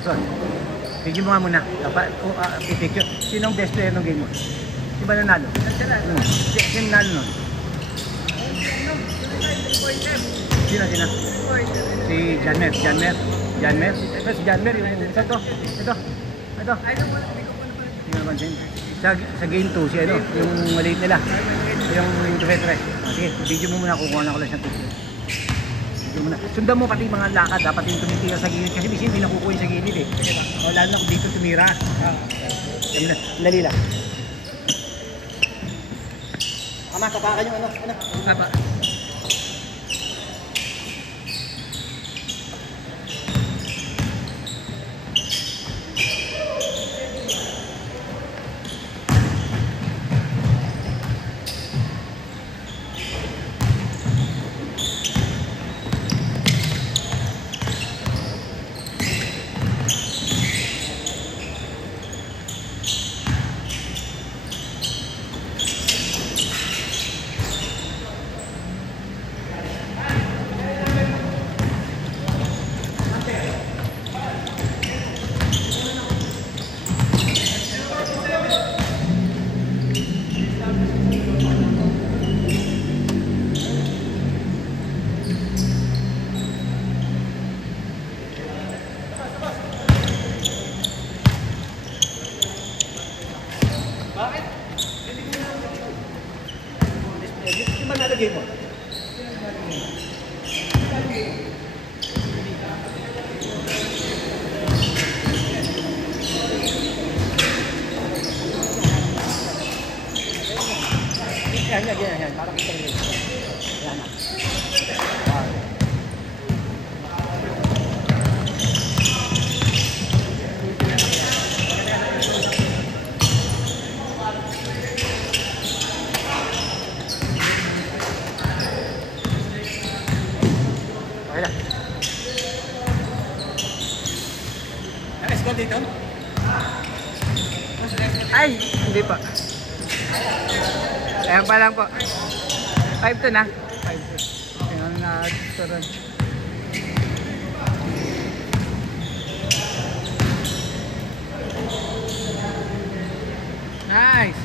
Sos. Bigyan mo nga muna. Pipicture. Sino ang best player ng game mo? Si ba nanalo? Sino nanalo nun? Sino? Si Janmer. Ito si Janmer. Ito. Hindi ko pansin. Sa game 2, si ano, yung maliit nila. Yung tre. Sige, video mo muna. Kukuha na ko lang siyang picture. Sundan mo pati mga lakad, dapat yung tumitira sa gilid kasi minsan hindi nakukuha sa gilid eh. Lalo na kung dito tumira. Dali lang. Ama, tapakan yung ano. Tapa. Game mo. Yan. Para kita rin. Yan na. Dito? Ay, hindi pa. Ayan pa lang po. 5 to na. 5 to. Ayan na. Nice.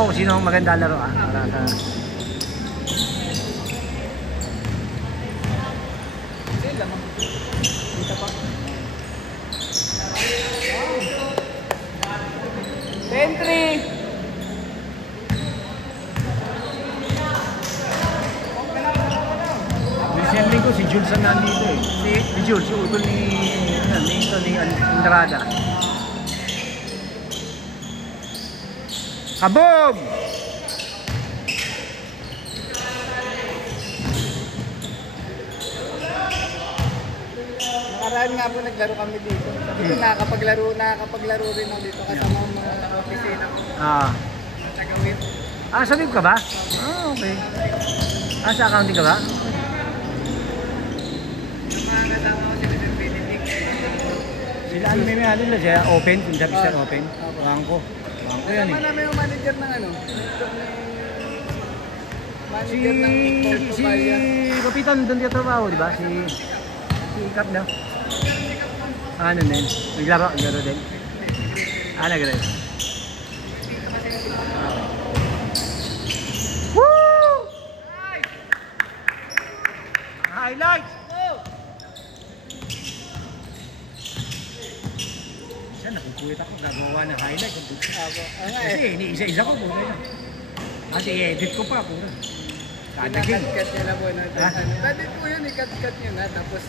mo kung sino ang maganda laro para sa... Sila mo. Dito pa. 10-3. Siyempre ko si Jules ang nandito eh. Si Jules, yung utol ni Andrada. Kabog! Nakaraan nga po naglaro kami dito. Sabi ko nakakapaglaro rin ako dito kasama ang mga opisina ko. Tagawin. Sa web ka ba? Okay. Sa accounting ka ba? Yung mga kasama ko sila ng Benedict. Sila ano may ano nila siya? Open? Kung sabi siya open? Bangko. Bangko yan Kasama eh. namin yung manager ng ano. Si Manager ng Kickball Papaya. Kapitan doon dito trabaho, di ba? Si Cap na. Ano din? Naglaro din. Naglaro. Woo! Highlights! Siya, nakukulit ako. Gagawa ng highlight. Kasi iniisa-isa ko. Kasi i-edit ko pa. Kada game. Ikakat nyo na po. Pwede po yun, ikakat nyo na. Tapos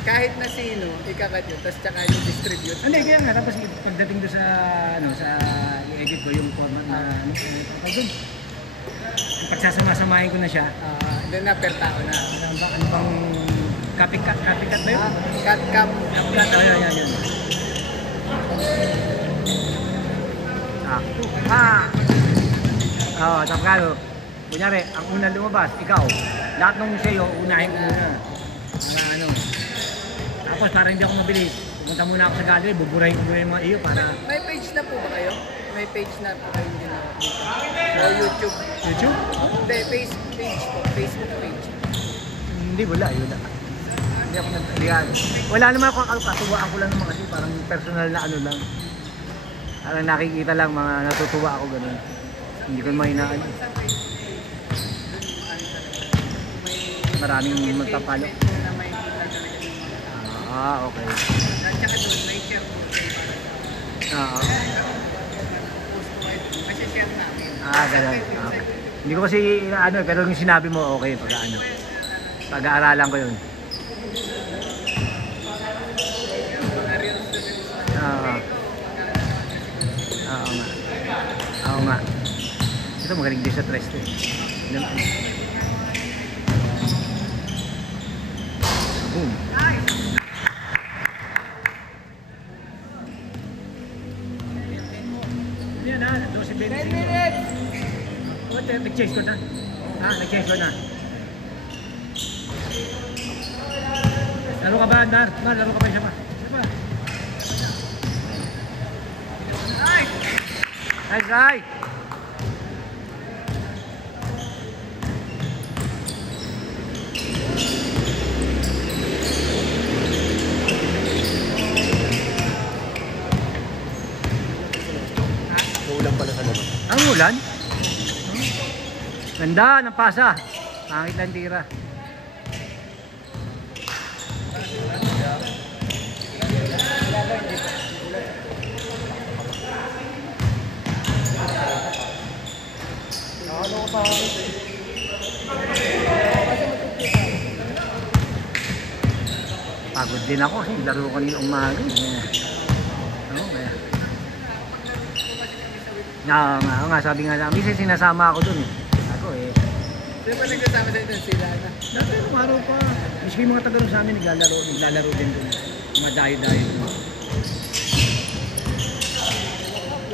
kahit na sino, ikakat yun. Tapos tsaka yung distribute. Hindi, kaya nga. Tapos pagdating doon sa, sa i-edit ko yung format na pagsasama-samahin ko na siya. Doon na per tao na. Ano bang copycat ba yun? Cut cap. Yan. Tapos kunyari, ang unang lumabas, ikaw. Lahat ng sa'yo, unahin ko muna. Para ano. Tapos para hindi ako mabilis, pumunta muna ako sa gallery, buburahin ko muna yung mga iyo para... May page na po ba kayo? May page na po kayo ginawa dito? O YouTube? YouTube? Hindi, page po. Facebook page. Hindi, wala. Hindi ako nagtalihan. Wala naman ako katuwaan ko lang naman kasi parang personal na ano lang. Parang nakikita lang, mga natutuwa ako gano'n. Hindi ko naman inaan. Maraming magpapalo. Na may kita talaga yung mga Okay. at saka doon, may share po. Post po kayo. Kasi share namin. Ganun. Okay. Hindi ko kasi ano, pero yung sinabi mo, okay, pag-aaralan ko yun. Mga reels na rin. Oo nga. Ito magaling din sa tres to eh. Boom. Yan 12 10 minutes! Nag-change ko na. Nag-change ko na. Laro ka ba, Andar? Laro ka ba isa pa? Nice, right! Ulan pala sa labas. Ang ulan? Ganda ng pasa. Pangit ang tira. Pagod din ako kasi laro kanina umaga. Oo nga, sabi nga namin, minsan sinasama ako dun eh. Sino ba nagkasama din doon sila? Dati nung araw pa, miski yung mga taga sa amin naglalaro din dun. Mga dayo-dayo.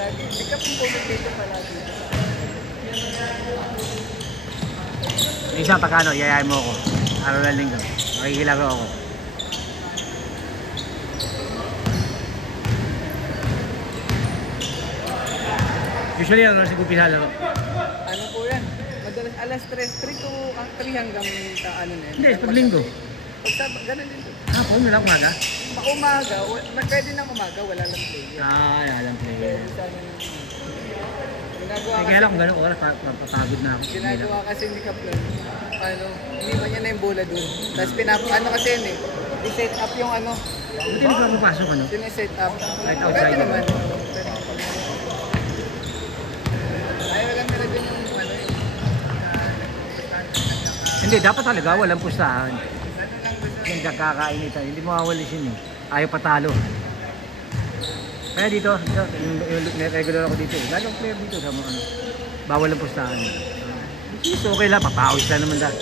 Hindi ka pong dito pala dito. Isa pagkano, yayain mo ako. Araw na linggo. Makikilaro ako. Usually ano si Gupi sa laro? Ano po yan? Madalas alas 3 to 3 hanggang ano na yan. Hindi, pag linggo. Ganun din. Hapon, wala umaga? Umaga, pwede ng umaga, wala lang player. Wala lang player. Ginagawa Kaya lang kung gano'ng oras, papagod na ako. Ginagawa kasi ni Kaplan, ano, iniwan niya na yung bola dun. Tapos ano kasi yun eh, i-set up yung ano. Buti nagpapapasok ano? Sineset up. Right outside. Pwede naman. Ayaw lang nila dun yung ano yung... Hindi, dapat talaga walang pustahan. Yung nagkakainitan, hindi mawawalis yun eh. Ayaw patalo. Kaya dito, yung regular ako dito eh. Lalo player dito sa mga ano. Bawal ang pustahan. So okay lang, papawis na naman dahil.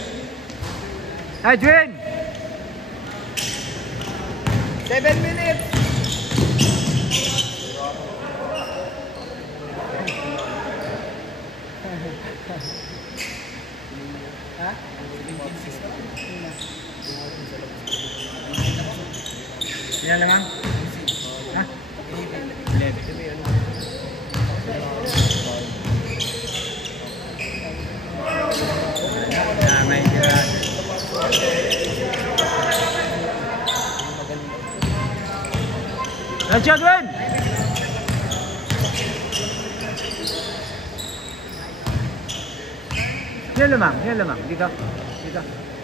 Hey, Jwin! 7 minutes! Ha? Ilan naman? Ha? 11. May tira. Nandiyan, Gwen! Yan lamang. Dito.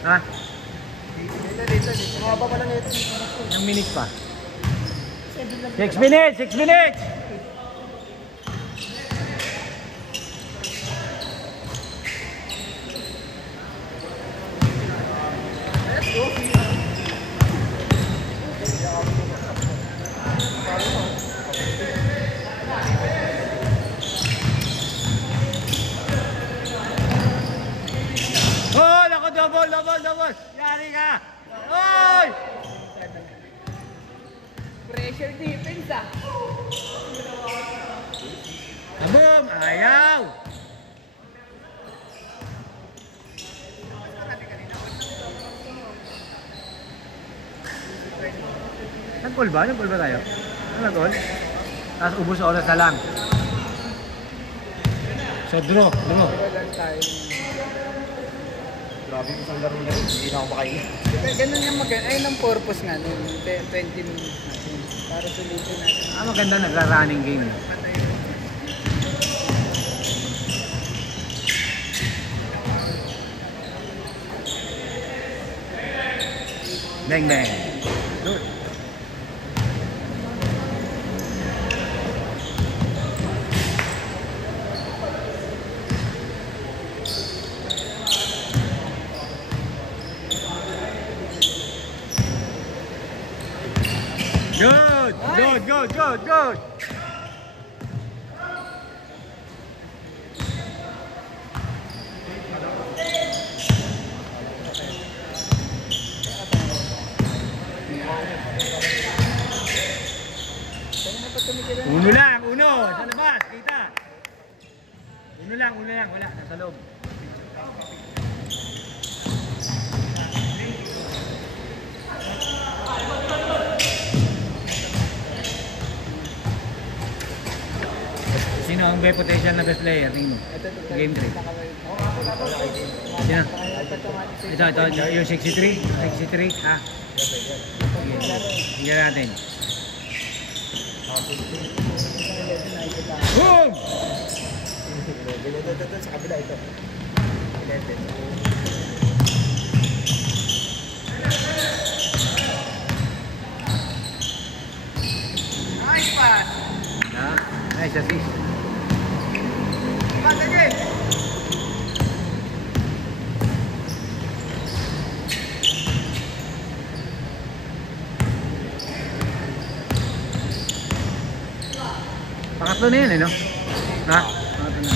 Ha? Dito. Mababa pa lang ito. Ilang minutes pa? 6 minutes! 6 minutes! Let's go. Oh, naku, double! Yari ka! Oy! Pressure defense ah. Boom! Ayaw! Nag-goal ba? Nag-goal ba tayo? Ano nag-goal? Tapos ubos oras na lang. So draw. Wala tayo. Grabe yung isang laro na rin, hindi na ako makain. Ganun yung ayun ang purpose nga nun, 20 minutes natin. Para sulitin natin. Maganda nagra-running game. Bang. Good. Good. Uno. Sa labas, kita. Uno lang. Wala. Sa loob. Sino ang may potential na best player? Tingin mo? Game 3. Sino? Ito, yung 63? 63? Ha? Tingnan natin. Boom! Sa kabila ito. Nice pass! Nice assist. Pass again! Pangatlo na yun no? Ha? Pangatlo na.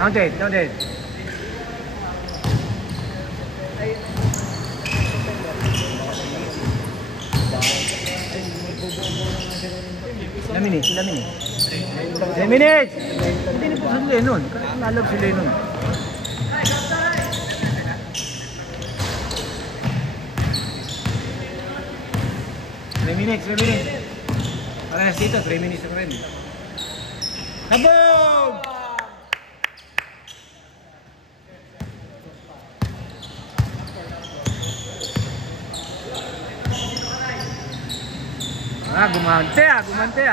Counted. Ilang minutes? 10 minutes! Hindi na po sa Lennon. Nalab si Lennon. Three minutes. Parehas dito, 3 minutes na rin. Kaboom! Gumante gumante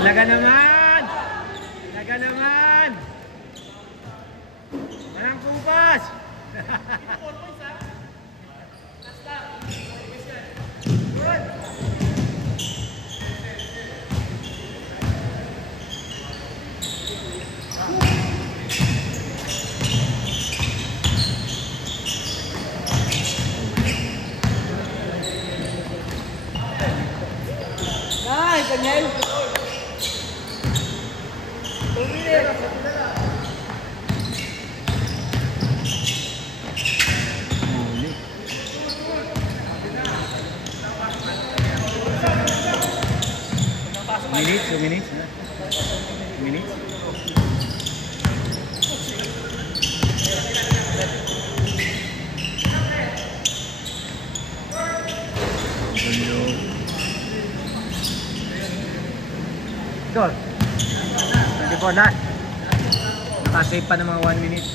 Talaga naman! Talaga naman! Anong kupas? Ay, Daniel. 2 minutes. Minutes, 2 minutes. 2 minutes. Ito. Hindi po, last. Nakasave pa ng mga 1 minute.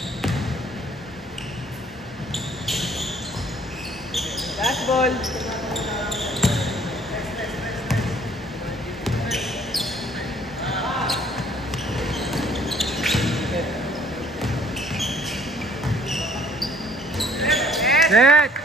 Last ball. Set!